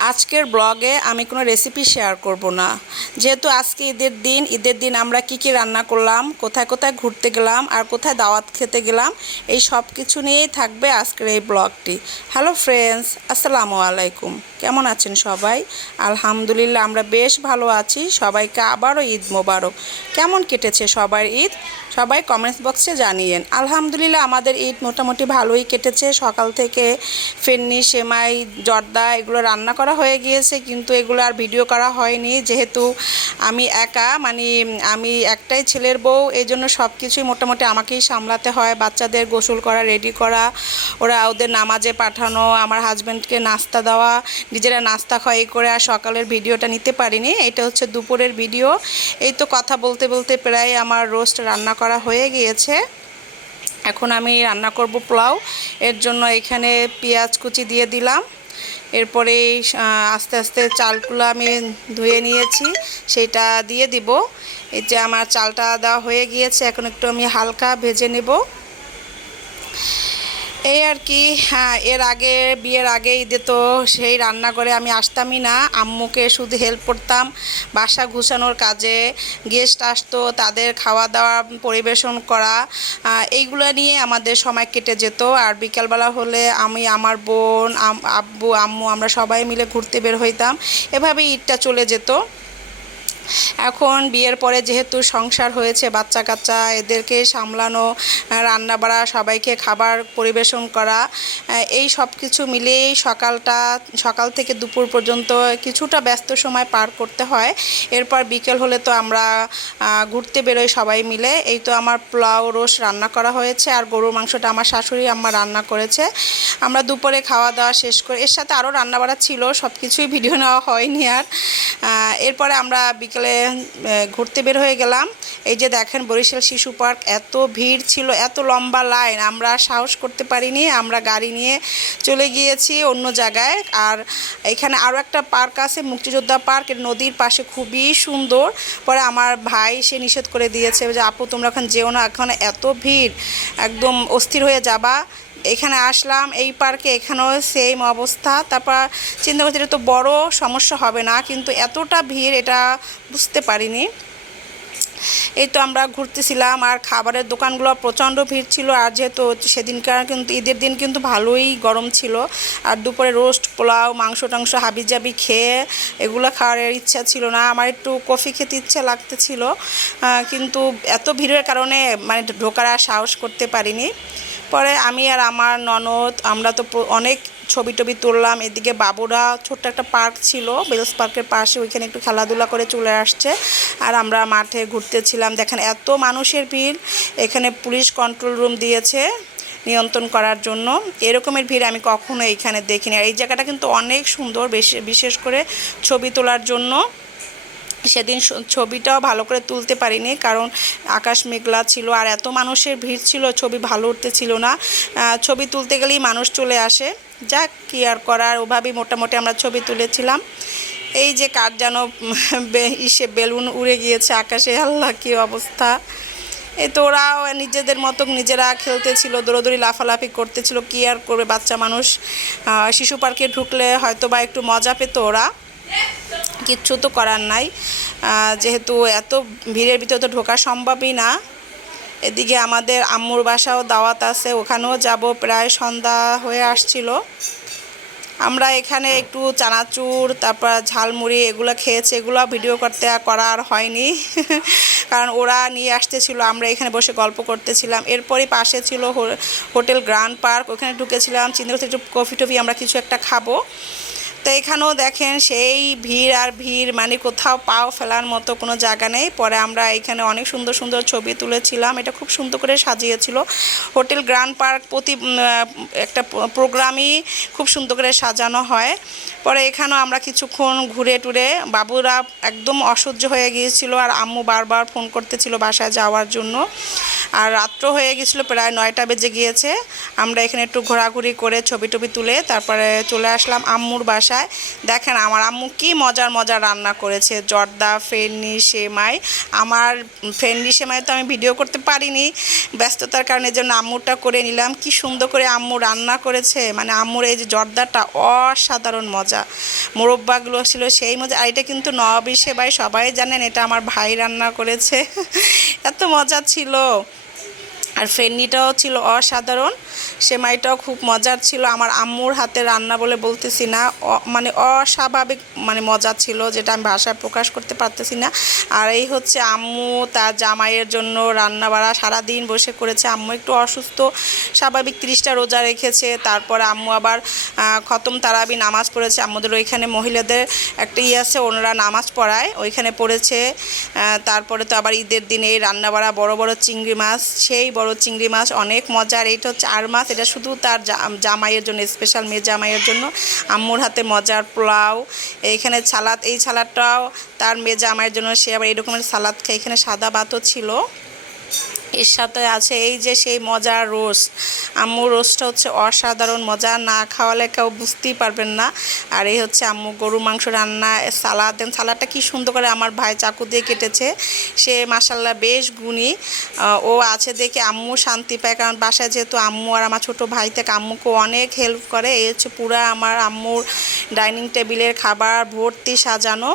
আজকের ব্লগে আমি কোনো রেসিপি শেয়ার করব না, যেহেতু আজকে ঈদের দিন আমরা কি কি রান্না করলাম, কোথায় কোথায় ঘুরতে গেলাম আর কোথায় দাওয়াত খেতে গেলাম, এই সব কিছু নিয়েই থাকবে আজকের এই ব্লগটি। হ্যালো ফ্রেন্ডস, আসসালামু আলাইকুম। কেমন আছেন সবাই? আলহামদুলিল্লাহ আমরা বেশ ভালো আছি। সবাইকে আবারও ঈদ মোবারক। কেমন কেটেছে সবার ঈদ? সবাই কমেন্টস বক্সে জানিয়েন। আলহামদুলিল্লাহ আমাদের ঈদ মোটামুটি ভালোই কেটেছে। সকাল থেকে ফেন্নি, সেমাই, জর্দা এগুলো রান্না করা হয়ে গিয়েছে, কিন্তু এগুলো আর ভিডিও করা হয়নি, যেহেতু আমি একা, আমি একটাই ছেলের বউ, এই জন্য সব কিছুই মোটামুটি আমাকেই সামলাতে হয়। বাচ্চাদের গোসল করা, রেডি করা, ওদের নামাজে পাঠানো, আমার হাজব্যান্ডকে নাস্তা দেওয়া, নিজেরা নাস্তা খাওয়াই করে আর সকালের ভিডিওটা নিতে পারিনি। এটা হচ্ছে দুপুরের ভিডিও। এই তো কথা বলতে বলতে প্রায় আমার রোস্ট রান্না করা হয়ে গিয়েছে। এখন আমি রান্না করব পোলাও। এর জন্য এখানে পেঁয়াজ কুচি দিয়ে দিলাম। এরপরে আস্তে আস্তে চালগুলো আমি ধুয়ে নিয়েছি, সেটা দিয়ে দিব। এই যে আমার চালটা দেওয়া হয়ে গিয়েছে, এখন একটু আমি হালকা ভেজে নেব, এই আর কি। হ্যাঁ, বিয়ের আগে ঈদে তো সেই রান্নাঘরে আমি আসতামই না, আম্মুকে শুধু হেল্প করতাম বাসা গুছানোর কাজে। গেস্ট আসতো, তাদের খাওয়া দাওয়া পরিবেশন করা, এইগুলো নিয়ে আমাদের সময় কেটে যেত। আর বিকালবেলা হলে আমি, আমার বোন, আব্বু, আম্মু আমরা সবাই মিলে ঘুরতে বের হইতাম। এভাবেই ঈদটা চলে যেত। এখন বিয়ের পরে যেহেতু সংসার হয়েছে, বাচ্চা কাচ্চা, এদেরকে সামলানো, রান্না বাড়া, সবাইকে খাবার পরিবেশন করা, এই সব কিছু মিলিয়েই সকাল থেকে দুপুর পর্যন্ত কিছুটা ব্যস্ত সময় পার করতে হয়। এরপর বিকেল হলে তো আমরা ঘুরতে বেরোই সবাই মিলে। এই তো আমার পোলাও রোস্ট রান্না করা হয়েছে, আর গরুর মাংসটা আমার শাশুড়ি আম্মা রান্না করেছে। আমরা দুপুরে খাওয়া দাওয়া শেষ করে, এর সাথে আরও রান্নাবাড়া ছিল, সব কিছুই ভিডিও নেওয়া হয়নি আর। এরপরে আমরা বিকেলে ঘুরতে বের হয়ে গেলাম। এই যে দেখেন বরিশাল শিশু পার্ক, এত ভিড় ছিল, এত লম্বা লাইন, আমরা সাহস করতে পারিনি, আমরা গাড়ি নিয়ে চলে গিয়েছি অন্য জায়গায়। আর এখানে আরও একটা পার্ক আছে, মুক্তিযোদ্ধা পার্ক, নদীর পাশে, খুবই সুন্দর। পরে আমার ভাই সে নিষেধ করে দিয়েছে যে আপু তোমরা এখন যেও না, এখন এত ভিড়, একদম অস্থির হয়ে যাবা। এখানে আসলাম এই পার্কে, এখানেও সেম অবস্থা। তারপর চিন্তা করছি এটা তো বড় সমস্যা হবে না, কিন্তু এতটা ভিড় এটা বুঝতে পারিনি। এই তো আমরা ঘুরতেছিলাম, আর খাবারের দোকানগুলো প্রচণ্ড ভিড় ছিল। আর যেহেতু সেদিনকার কিন্তু ঈদের দিন কিন্তু ভালোই গরম ছিল, আর দুপুরে রোস্ট, পোলাও, মাংস টাংস হাবিজাবি খেয়ে এগুলো খাওয়ার ইচ্ছা ছিল না। আমার একটু কফি খেতে ইচ্ছা লাগতেছিল, কিন্তু এত ভিড়ের কারণে ঢোকার আর সাহস করতে পারিনি। পরে আমি আর আমার ননদ আমরা তো অনেক ছবি টবি তুললাম। এদিকে বাবুরা, ছোট্ট একটা পার্ক ছিল বেলস পার্কের পাশে, ওইখানে একটু খেলাধুলা করে চলে আসছে। আর আমরা মাঠে ঘুরতেছিলাম। দেখেন এত মানুষের ভিড়, এখানে পুলিশ কন্ট্রোল রুম দিয়েছে নিয়ন্ত্রণ করার জন্য। এরকমের ভিড় আমি কখনো এইখানে দেখিনি। আর এই জায়গাটা কিন্তু অনেক সুন্দর, বিশেষ করে ছবি তোলার জন্য। সেদিন ছবিটাও ভালো করে তুলতে পারিনি, কারণ আকাশ মেঘলা ছিল আর এত মানুষের ভিড় ছিল, ছবি ভালো উঠতেছিল না। ছবি তুলতে গেলেই মানুষ চলে আসে, যাক কি আর করার, ওভাবেই মোটামুটি আমরা ছবি তুলেছিলাম। এই যে কার যেন বেলুন উড়ে গিয়েছে আকাশে, আল্লাহ কি অবস্থা। এই তো ওরাও নিজেদের মতো নিজেরা খেলতেছিল, দৌড়োদৌড়ি লাফালাফি করতেছিল, কি আর করবে বাচ্চা মানুষ। শিশু পার্কে ঢুকলে হয়তো বা একটু মজা পেত ওরা, কিচ্ছু তো করার নাই, যেহেতু এত ভিড়ের ভিতরে তো ঢোকা সম্ভবই না। এদিকে আমাদের আম্মুর বাসাও দাওয়াত আছে, ওখানেও যাব, প্রায় সন্ধ্যা হয়ে আসছিল। আমরা এখানে একটু চানাচুর, তারপর ঝালমুড়ি এগুলো খেয়েছি, এগুলো ভিডিও করা আর হয়নি কারণ ওরা নিয়ে আসতেছিল, আমরা এখানে বসে গল্প করতেছিলাম। এরপরই পাশে ছিল হোটেল গ্র্যান্ড পার্ক, ওখানে ঢুকেছিলাম, চিন্তা করছি একটু কফি টফি আমরা কিছু একটা খাবো। তো এখানেও দেখেন সেই ভিড় আর ভিড়, কোথাও পাও ফেলার মতো কোনো জায়গা নেই। পরে আমরা এখানে অনেক সুন্দর সুন্দর ছবি তুলেছিলাম, এটা খুব সুন্দর করে সাজিয়েছিল হোটেল গ্র্যান্ড পার্ক। একটা প্রোগ্রামই খুব সুন্দর করে সাজানো হয়। পরে এখানেও আমরা কিছুক্ষণ ঘুরে টুরে, বাবুরা একদম অসহ্য হয়ে গিয়েছিল, আর আম্মু বারবার ফোন করতেছিল বাসায় যাওয়ার জন্য। আর রাত্র হয়ে গেছিলো, প্রায় 9টা বেজে গিয়েছে। আমরা এখানে একটু ঘোরাঘুরি করে ছবি টবি তুলে তারপরে চলে আসলাম আম্মুর বাসায়। বাসায়। দেখেন আমার আম্মু কি মজার মজার রান্না করেছে, জর্দা, ফেরনি, সেমাই। আমার ফেরনি সেমাই তো আমি ভিডিও করতে পারিনি ব্যস্ততার কারণে, জন্য আম্মুরটা করে নিলাম। কি সুন্দর করে আম্মু রান্না করেছে, মানে আম্মুর এই যে জর্দাটা অসাধারণ মজা, মোরব্বাগুলো ছিল সেই মজা। আর এটা কিন্তু নবাবী সেমাই, সবাই জানেন এটা আমার ভাই রান্না করেছে। এত মজা ছিল। আর ফেরনিটাও ছিল অসাধারণ, সেমাইটাও খুব মজার ছিল। আমার আম্মুর হাতে রান্না বলে বলতেছি না, মানে অস্বাভাবিক মানে মজা ছিল, যেটা আমি ভাষায় প্রকাশ করতে পারতেছি না। আর এই হচ্ছে আম্মু তার জামাইয়ের জন্য রান্না বাড়া সারাদিন বসে করেছে। আম্মু একটু অসুস্থ, স্বাভাবিক 30টা রোজা রেখেছে। তারপরে আম্মু আবার খতম তারাবি নামাজ পড়েছে। আম্মুদের ওইখানে মহিলাদের একটা আছে, ওনারা নামাজ পড়ায়, ওইখানে পড়েছে। তারপরে তো আবার ঈদের দিনে এই রান্না বাড়া বড় বড় চিংড়ি মাছ, সেই বড় চিংড়ি মাছ অনেক মজার। এইটা হচ্ছে আর মাছ, এটা শুধু তার জামাইয়ের জন্য, স্পেশাল মেয়ে জামাইয়ের জন্য। আম্মুর হাতে মজার পোলাও, এইখানে সালাদ, এই সালাদটাও তার মেয়ে জামাইয়ের জন্য, সে আবার এইরকমের সালাদ খায়। এখানে সাদা ভাতও ছিল, এর সাথে আছে এই যে সেই মজার রোস্ট। আম্মুর রোস্টটা হচ্ছে অসাধারণ মজা, না খাওয়ালে কেউ বুঝতেই পারবেন না। আর এই হচ্ছে আম্মু গরু মাংস রান্না, সালাদ দেন। সালাদটা কি সুন্দর করে আমার ভাই চাকু দিয়ে কেটেছে, সে মাশাল্লাহ বেশ গুণী। ও আছে দেখে আম্মু শান্তি পায়, কারণ বাসায় যেহেতু আম্মু আর আমার ছোটো ভাই থেকে আম্মুকে অনেক হেল্প করে। এই হচ্ছে পুরা আমার আম্মুর ডাইনিং টেবিলের খাবার ভর্তি সাজানো।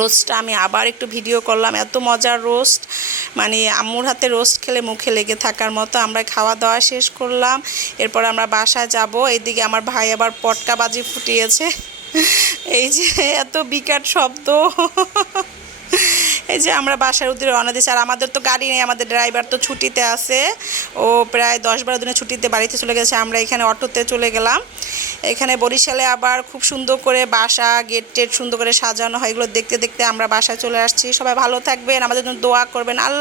রোস্টটা আমি আবার একটু ভিডিও করলাম, এত মজার রোস্ট, মানে আম্মুর হাতে রোস্ট খেলে মুখে লেগে থাকার মতো। আমরা খাওয়া দাওয়া শেষ করলাম, এরপর আমরা বাসায় যাব। এইদিকে আমার ভাই আবার পটকা বাজি ফুটিয়েছে। এই যে এত বিকট শব্দ। এই যে আমরা বাসার উদ্দেশ্যে রওনা দিচ্ছি। আর আমাদের তো গাড়ি নেই, আমাদের ড্রাইভার তো ছুটিতে আছে, ও প্রায় 10-12 দিনের ছুটিতে বাড়িতে চলে গেছে। আমরা এখানে অটোতে চলে গেলাম। এখানে বরিশালে আবার খুব সুন্দর করে বাসা গেট টেট সুন্দর করে সাজানো হয়, এগুলো দেখতে দেখতে আমরা বাসায় চলে আসছি। সবাই ভালো থাকবেন, আমাদের জন্য দোয়া করবেন। আল্লাহ।